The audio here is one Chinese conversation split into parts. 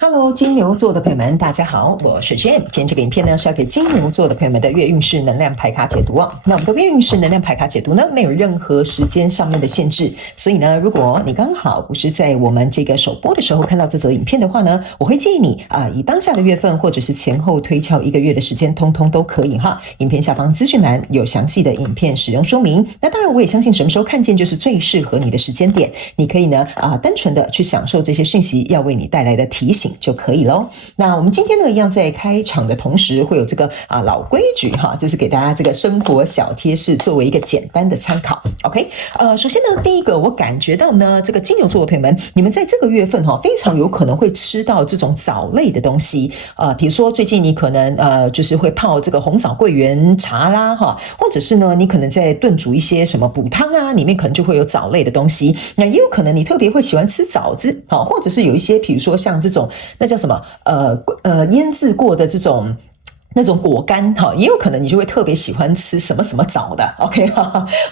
Hello，金牛座的朋友们，大家好，我是 Jane。今天这个影片呢是要给金牛座的朋友们的月运势能量牌卡解读哦。那我们的月运势能量牌卡解读呢，没有任何时间上面的限制，所以呢，如果你刚好不是在我们这个首播的时候看到这则影片的话呢，我会建议你以当下的月份或者是前后推敲1个月的时间，通通都可以哈。影片下方资讯栏有详细的影片使用说明。那当然，我也相信什么时候看见就是最适合你的时间点，你可以呢单纯的去享受这些讯息要为你带来的提醒就可以咯。那我们今天呢，一样在开场的同时会有这个老规矩哈，就是给大家这个生活小贴士作为一个简单的参考。OK， 首先呢，第一个我感觉到呢，这个金牛座的朋友们，你们在这个月份非常有可能会吃到这种藻类的东西，比如说最近你可能就是会泡这个红枣桂圆茶啦哈，或者是呢，你可能在炖煮一些什么补汤啊，里面可能就会有藻类的东西。那也有可能你特别会喜欢吃枣子，好，或者是有一些比如说像这种那叫什么腌制过的这种那种果干哈，也有可能你就会特别喜欢吃什么什么枣的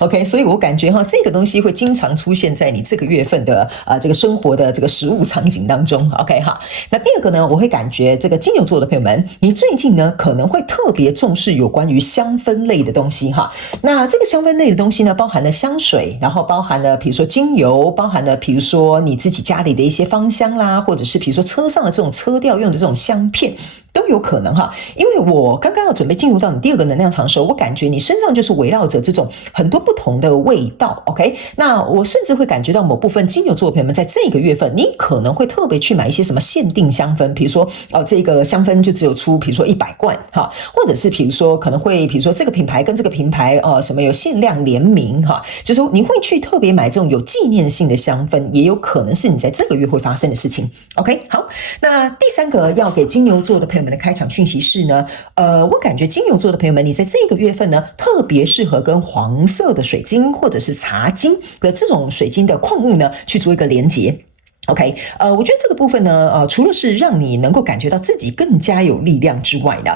OK， 所以我感觉这个东西会经常出现在你这个月份的这个生活的这个食物场景当中 OK 哈。那第二个呢，我会感觉这个金牛座的朋友们，你最近呢可能会特别重视有关于香氛类的东西哈。那这个香氛类的东西呢，包含了香水，然后包含了比如说精油，包含了比如说你自己家里的一些芳香啦，或者是比如说车上的这种车调用的这种香片都有可能哈。因为我刚刚要准备进入到你第二个能量场的时候，我感觉你身上就是围绕着这种很多不同的味道 OK。 那我甚至会感觉到某部分金牛座的朋友们在这个月份，你可能会特别去买一些什么限定香氛，比如说这个香氛就只有出比如说100罐哈，或者是比如说可能会比如说这个品牌跟这个品牌什么有限量联名哈，就是说你会去特别买这种有纪念性的香氛，也有可能是你在这个月会发生的事情 OK。 好，那第三个要给金牛座的朋友们的开场讯息是呢，我感觉金牛座的朋友们，你在这个月份呢，特别适合跟黄色的水晶或者是茶晶的这种水晶的矿物呢，去做一个连结。OK， 我觉得这个部分呢，除了是让你能够感觉到自己更加有力量之外呢，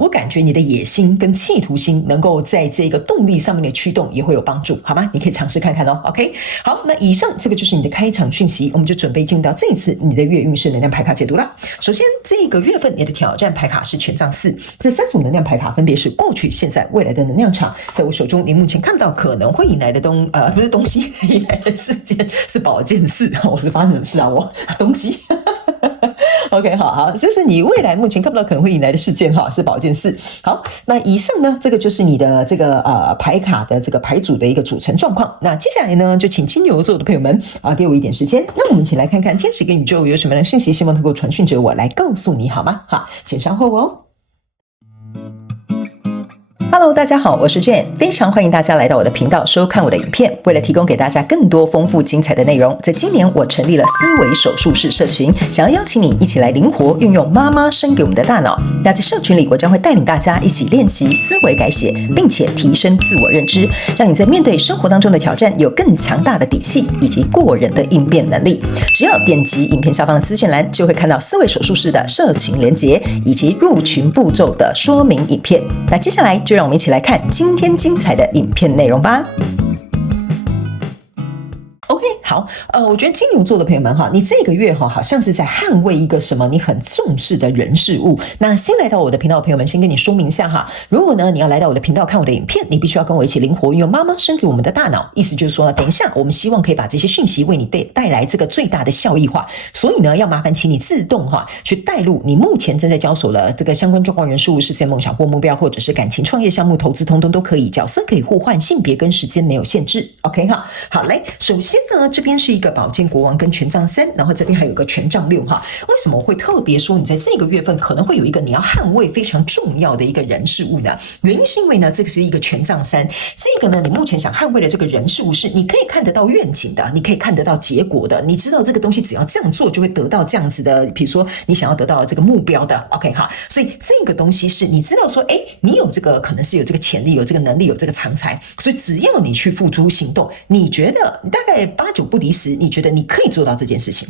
我感觉你的野心跟企图心能够在这个动力上面的驱动也会有帮助，好吗？你可以尝试看看哦。OK， 好，那以上这个就是你的开场讯息，我们就准备进入到这一次你的月运势能量牌卡解读啦。首先，这个月份你的挑战牌卡是权杖4，这3组能量牌卡分别是过去、现在、未来的能量场。在我手中，你目前看到可能会引来的不是东西，引来的事件是宝剑4，我是发生什么事啊？我东西OK， 好，这是你未来目前看不到可能会引来的事件哈，是宝剑4。好，那以上呢，这个就是你的这个牌卡的这个牌组的一个组成状况。那接下来呢，就请金牛座的朋友们给我一点时间，那我们一起来看看天使跟宇宙有什么样的讯息，希望能够传讯者我来告诉你好吗？好，请稍后哦。Hello， 大家好，我是 Jane， 非常欢迎大家来到我的频道收看我的影片。为了提供给大家更多丰富精彩的内容，在今年我成立了思维手术室社群，想要邀请你一起来灵活运用妈妈生给我们的大脑。那在社群里，我将会带领大家一起练习思维改写，并且提升自我认知，让你在面对生活当中的挑战有更强大的底气以及过人的应变能力。只要点击影片下方的资讯栏，就会看到思维手术室的社群连结以及入群步骤的说明影片。那接下来就让我们一起来看今天精彩的影片内容吧。OK， 好，我觉得金牛座的朋友们哈，你这个月好像是在捍卫一个什么你很重视的人事物。那新来到我的频道的朋友们，先跟你说明一下哈，如果呢你要来到我的频道看我的影片，你必须要跟我一起灵活运用妈妈生给我们的大脑，意思就是说呢，等一下我们希望可以把这些讯息为你带来这个最大的效益化，所以呢要麻烦请你自动去带入你目前正在交手的这个相关状况、人事物、事件、梦想或目标，或者是感情、创业项目、投资，通通都可以，角色可以互换，性别跟时间没有限制。OK 哈，好来，首先呢，这边是一个宝剑国王跟权杖3，然后这边还有个权杖6哈。为什么我会特别说你在这个月份可能会有一个你要捍卫非常重要的一个人事物呢？原因是因为呢，这个是一个权杖3，这个呢，你目前想捍卫的这个人事物是你可以看得到愿景的，你可以看得到结果的，你知道这个东西只要这样做就会得到这样子的，比如说你想要得到这个目标的 OK 哈。所以这个东西是你知道说，你有这个可能是有这个潜力，有这个能力，有这个长才，所以只要你去付诸行动，你觉得大概8、9不离10，你觉得你可以做到这件事情。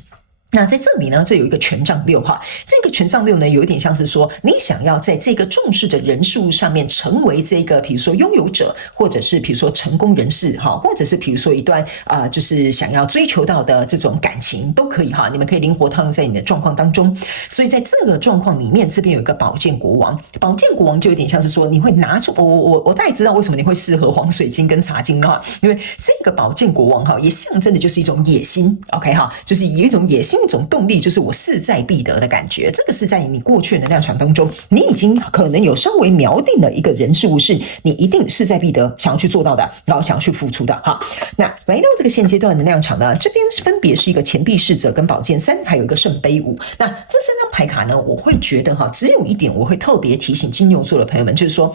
那在这里呢，这有一个权杖六哈，这个权杖六呢，有一点像是说，你想要在这个重视的人数上面成为这个，比如说拥有者，或者是比如说成功人士哈，或者是比如说一段就是想要追求到的这种感情都可以哈，你们可以灵活套用在你的状况当中。所以在这个状况里面，这边有一个宝剑国王，宝剑国王就有点像是说，你会拿出我大概知道为什么你会适合黄水晶跟茶晶哈，因为这个宝剑国王哈，也象征的就是一种野心 ，OK 哈，就是有一种野心。一种动力，就是我势在必得的感觉。这个是在你过去的能量场当中，你已经可能有稍微锚定了一个人事物，是你一定势在必得，想要去做到的，然后想要去付出的。哈，那来到这个现阶段的能量场呢，这边分别是一个钱币侍者跟宝剑三，还有一个圣杯五。那这三张牌卡呢，我会觉得哈，只有一点我会特别提醒金牛座的朋友们，就是说。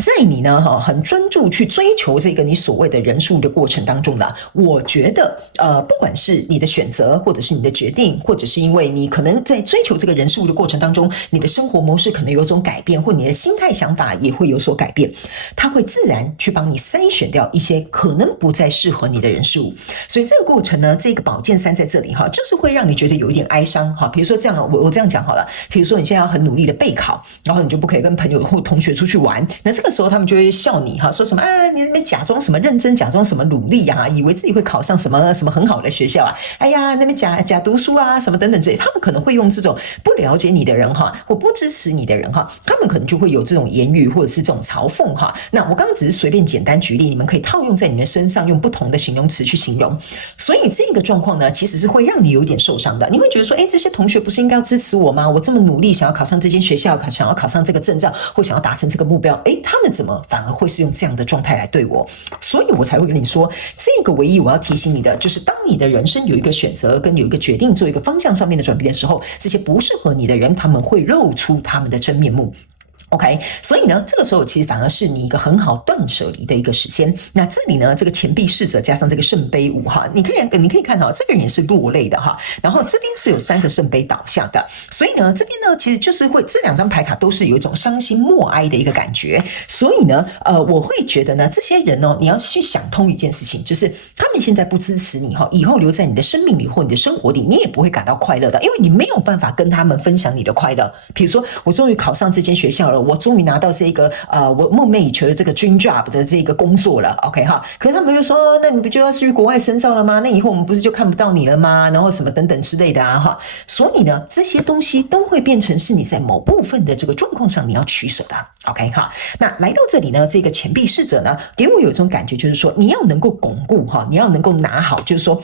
在你呢很专注去追求这个你所谓的人数的过程当中呢，我觉得不管是你的选择，或者是你的决定，或者是因为你可能在追求这个人数的过程当中，你的生活模式可能有种改变，或你的心态想法也会有所改变，它会自然去帮你筛选掉一些可能不再适合你的人事物。所以这个过程呢，这个宝剑三在这里哈，就是会让你觉得有一点哀伤哈。比如说这样，我这样讲好了，比如说你现在要很努力的备考，然后你就不可以跟朋友或同学出去玩，那这个时候他们就会笑你哈，说什么啊，你那边假装什么认真，假装什么努力啊，以为自己会考上什么很好的学校啊，哎呀，那边假读书啊，什么等等之类，他们可能会用这种不了解你的人哈，或不支持你的人哈，他们可能就会有这种言语或者是这种嘲讽哈。那我刚刚只是随便简单举例，你们可以套用在你们身上，用不同的形容词去形容。所以这个状况呢，其实是会让你有点受伤的。你会觉得说，哎，这些同学不是应该要支持我吗？我这么努力，想要考上这间学校，想要考上这个证照，或想要达成这个目标，哎，他们怎么反而会是用这样的状态来对我？所以我才会跟你说，这个唯一我要提醒你的，就是当你的人生有一个选择跟有一个决定，做一个方向上面的转变的时候，这些不适合你的人，他们会露出他们的真面目。OK， 所以呢，这个时候其实反而是你一个很好断舍离的一个时间。那这里呢，这个钱币侍者加上这个圣杯五哈，你可以看到这个人也是落泪的哈。然后这边是有3个圣杯倒下的，所以呢，这边呢其实就是会这2张牌卡都是有一种伤心默哀的一个感觉。所以呢，我会觉得呢，这些人呢，你要去想通一件事情，就是他们现在不支持你哈，以后留在你的生命里或你的生活里，你也不会感到快乐的，因为你没有办法跟他们分享你的快乐。比如说，我终于考上这间学校了。我终于拿到这个我梦寐以求的这个 dream job 的这个工作了 ，OK 哈？可是他们又说，那你不就要去国外深造了吗？那以后我们不是就看不到你了吗？然后什么等等之类的啊哈。所以呢，这些东西都会变成是你在某部分的这个状况上你要取舍的 ，OK 哈？那来到这里呢，这个钱币侍者呢，给我有一种感觉，就是说你要能够巩固哈，你要能够拿好，就是说。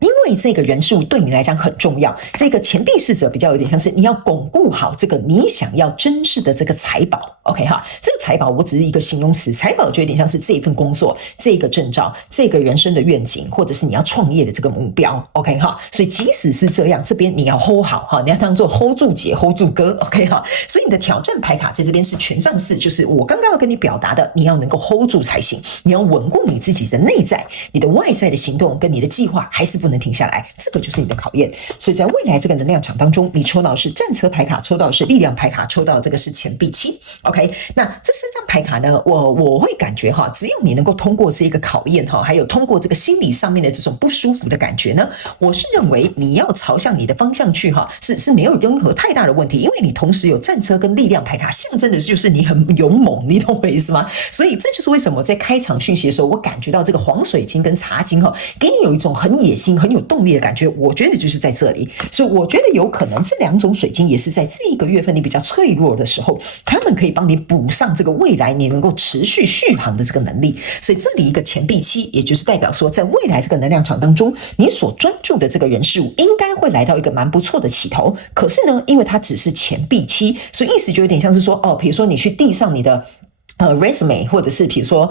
因为这个人数对你来讲很重要，这个钱币侍者比较有点像是你要巩固好这个你想要珍视的这个财宝 ，OK 哈？这个财宝我只是一个形容词，财宝就有点像是这份工作、这个证照、这个人生的愿景，或者是你要创业的这个目标 ，OK 哈？所以即使是这样，这边你要 hold 好哈，你要当做 hold 住姐、hold 住哥 ，OK 哈？所以你的挑战牌卡在这边是权杖四，就是我刚刚要跟你表达的，你要能够 hold 住才行，你要稳固你自己的内在，你的外在的行动跟你的计划还是不能停下来，这个就是你的考验。所以在未来这个能量场当中，你抽到的是战车牌卡，抽到的是力量牌卡，抽到这个是钱币七 ，OK？ 那这3张牌卡呢，我会感觉哈，只有你能够通过这个考验哈，还有通过这个心理上面的这种不舒服的感觉呢，我是认为你要朝向你的方向去哈，是没有任何太大的问题，因为你同时有战车跟力量牌卡，象征的就是你很勇猛，你懂我意思吗？所以这就是为什么在开场讯息的时候，我感觉到这个黄水晶跟茶晶哈，给你有一种很野心、很有动力的感觉，我觉得就是在这里。所以我觉得有可能这2种水晶也是在这个月份你比较脆弱的时候，他们可以帮你补上这个未来你能够持续续航的这个能力。所以这里一个钱币七，也就是代表说，在未来这个能量场当中，你所专注的这个人事物应该会来到一个蛮不错的起头。可是呢，因为它只是钱币七，所以意思就有点像是说，比如说你去递上你的resume， 或者是比如说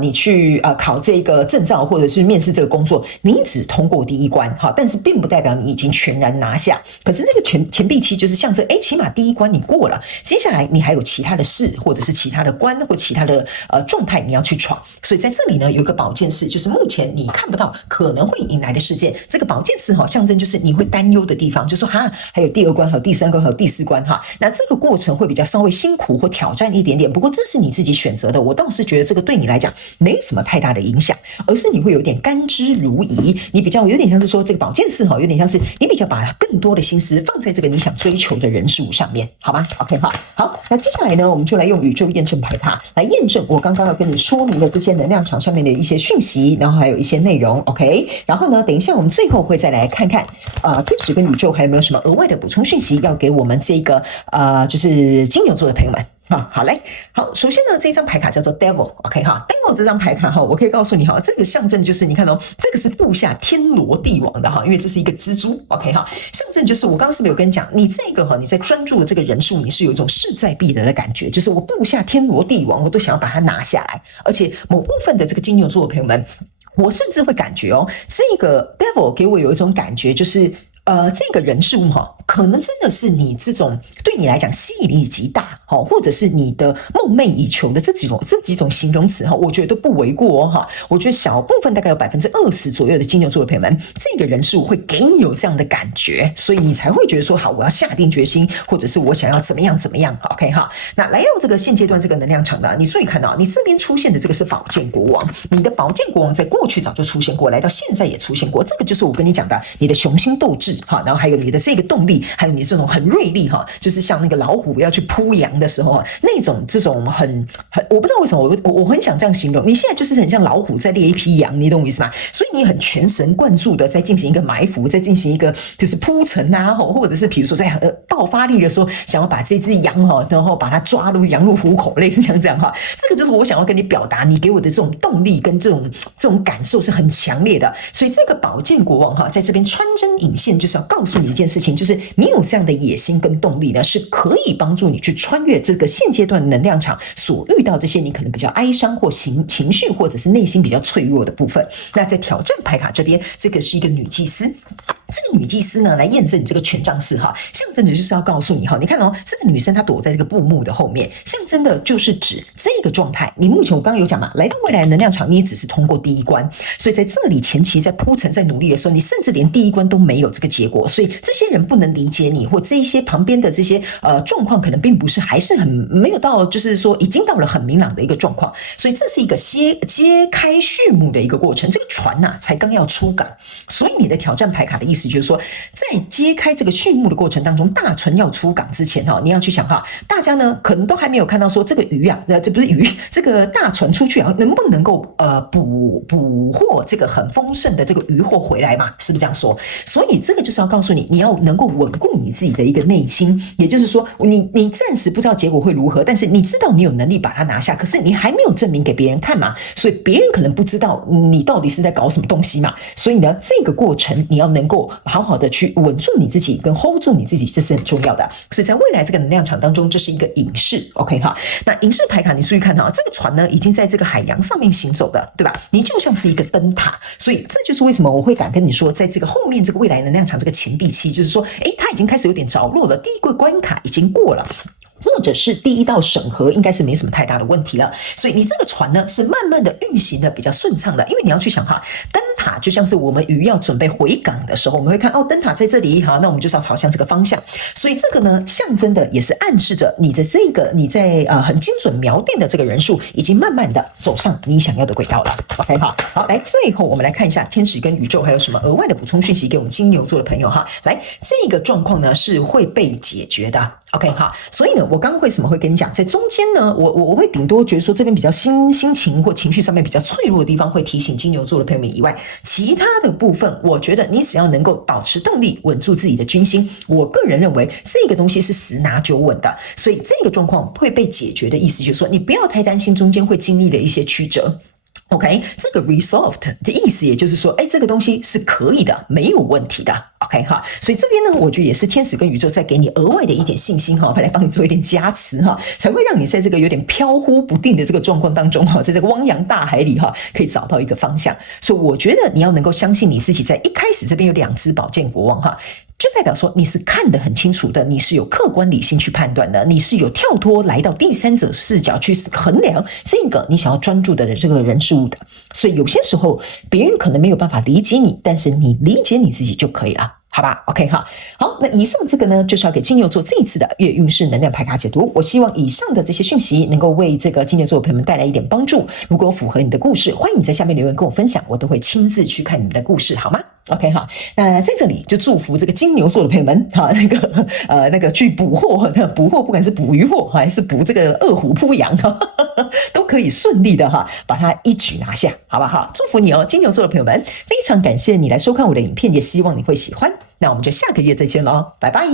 你去考这个证照，或者是面试这个工作，你只通过第一关哈，但是并不代表你已经全然拿下。可是这个钱币七就是象征，起码第一关你过了，接下来你还有其他的事，或者是其他的关，或其他的状态你要去闯。所以在这里呢，有一个宝剑四，就是目前你看不到可能会迎来的事件。这个宝剑四哈，象征就是你会担忧的地方，就说哈，还有第2关，还有第3关，还有第4关哈。那这个过程会比较稍微辛苦或挑战一点点，不过这是你自己己选择的，我倒是觉得这个对你来讲没什么太大的影响，而是你会有点甘之如饴，你比较有点像是说这个宝剑四哈，有点像是你比较把更多的心思放在这个你想追求的人事物上面，好吗 ？OK 好，那接下来呢，我们就来用宇宙验证牌卡来验证我刚刚要跟你说明的这些能量场上面的一些讯息，然后还有一些内容 ，OK。然后呢，等一下我们最后会再来看看天使跟宇宙还有没有什么额外的补充讯息要给我们这个就是金牛座的朋友们。好嘞，好，首先呢，这张牌卡叫做 Devil，OK ，Devil 这张牌卡我可以告诉你这个象征就是你看这个是布下天罗地网的因为这是一个蜘蛛 ，OK 象征就是我刚刚是没有跟你讲，你这个你在专注的这个人数，你是有一种势在必得的感觉，就是我布下天罗地网，我都想要把它拿下来，而且某部分的这个金牛座的朋友们，我甚至会感觉这个 Devil 给我有一种感觉，就是这个人事物可能真的是你这种对你来讲吸引力极大或者是你的梦寐以求的这几种形容词我觉得都不为过我觉得小部分大概有20%左右的金牛座的朋友们，这个人事物会给你有这样的感觉，所以你才会觉得说好，我要下定决心，或者是我想要怎么样，OK 那来到这个现阶段这个能量场的，你注意看到你这边出现的这个是宝剑国王，你的宝剑国王在过去早就出现过，来到现在也出现过，这个就是我跟你讲的你的雄心斗志然后还有你的这个动力，还有你这种很锐利就是像那个老虎要去扑羊的时候那种这种很我不知道为什么我很想这样形容，你现在就是很像老虎在猎一批羊，你懂我意思吗？所以你很全神贯注的在进行一个埋伏，在进行一个就是铺陈或者是比如说在爆发力的时候想要把这只羊然后把它抓入羊入虎口，类似像这样这个就是我想要跟你表达，你给我的这种动力跟这种感受是很强烈的，所以这个宝剑国王在这边穿针引线，就是要告诉你一件事情，就是你有这样的野心跟动力呢，是可以帮助你去穿越这个现阶段能量场所遇到这些你可能比较哀伤或情绪或者是内心比较脆弱的部分。那在挑战牌卡这边，这个是一个女祭司，这个女祭司呢来验证你这个权杖四象征的就是要告诉你你看这个女生她躲在这个布幕的后面，象征的就是指这个状态，你目前我刚刚有讲嘛，来到未来的能量场你也只是通过第一关，所以在这里前期在铺陈在努力的时候，你甚至连第一关都没有这个结果，所以这些人不能理解你，或这一些旁边的这些状况可能并不是还是很没有到就是说已经到了很明朗的一个状况，所以这是一个揭开序幕的一个过程，这个船才刚要出港，所以你的挑战牌卡的意思就是说，在揭开这个序幕的过程当中，大船要出港之前你要去想大家呢可能都还没有看到说这个鱼这不是鱼，这个大船出去能不能够捕获这个很丰盛的这个渔获回来嘛，是不是这样说？所以这个就是要告诉你，你要能够稳固你自己的一个内心，也就是说你暂时不知道结果会如何，但是你知道你有能力把它拿下，可是你还没有证明给别人看嘛，所以别人可能不知道你到底是在搞什么东西嘛，所以呢这个过程你要能够好好的去稳住你自己跟 hold 住你自己，这是很重要的。所以在未来这个能量场当中，这是一个隐士 OK 那隐士牌卡你注意看这个船呢已经在这个海洋上面行走的，对吧？你就像是一个灯塔，所以这就是为什么我会敢跟你说，在这个后面这个未来能量场这个钱币期，就是说它已经开始有点着落了，第一个关卡已经过了，或者是第一道审核应该是没什么太大的问题了，所以你这个船呢是慢慢的运行的比较顺畅的，因为你要去想灯塔就像是我们鱼要准备回港的时候，我们会看灯塔在这里，好，那我们就是要朝向这个方向，所以这个呢象征的也是暗示着你在很精准瞄定的这个人数已经慢慢的走上你想要的轨道了 OK 好，来最后我们来看一下天使跟宇宙还有什么额外的补充讯息给我们金牛座的朋友来这个状况呢是会被解决的 OK 好，所以呢我刚刚为什么会跟你讲，在中间呢我会顶多觉得说这边比较心情或情绪上面比较脆弱的地方会提醒金牛座的朋友们以外，其他的部分我觉得你只要能够保持动力，稳住自己的军心，我个人认为这个东西是10拿9稳的，所以这个状况会被解决的意思就是说你不要太担心中间会经历的一些曲折OK， 这个 resolved 的意思也就是说，这个东西是可以的，没有问题的 OK 所以这边呢，我觉得也是天使跟宇宙再给你额外的一点信心来帮你做一点加持才会让你在这个有点飘忽不定的这个状况当中在这个汪洋大海里可以找到一个方向。所以我觉得你要能够相信你自己，在一开始这边有2只宝剑国王就代表说你是看得很清楚的，你是有客观理性去判断的，你是有跳脱来到第三者视角去衡量这个你想要专注的这个人事物的。所以有些时候别人可能没有办法理解你，但是你理解你自己就可以了。好吧 ？OK 哈，好，那以上这个呢，就是要给金牛座这一次的月运势能量牌卡解读。我希望以上的这些讯息能够为这个金牛座的朋友们带来一点帮助。如果符合你的故事，欢迎你在下面留言跟我分享，我都会亲自去看你们的故事，好吗？OK 好，那在这里就祝福这个金牛座的朋友们哈，那个去捕获，不管是捕鱼获还是捕这个饿虎扑羊哈，都可以顺利的哈，把它一举拿下，好不好？祝福你哦，金牛座的朋友们，非常感谢你来收看我的影片，也希望你会喜欢。那我们就下个月再见喽，拜拜。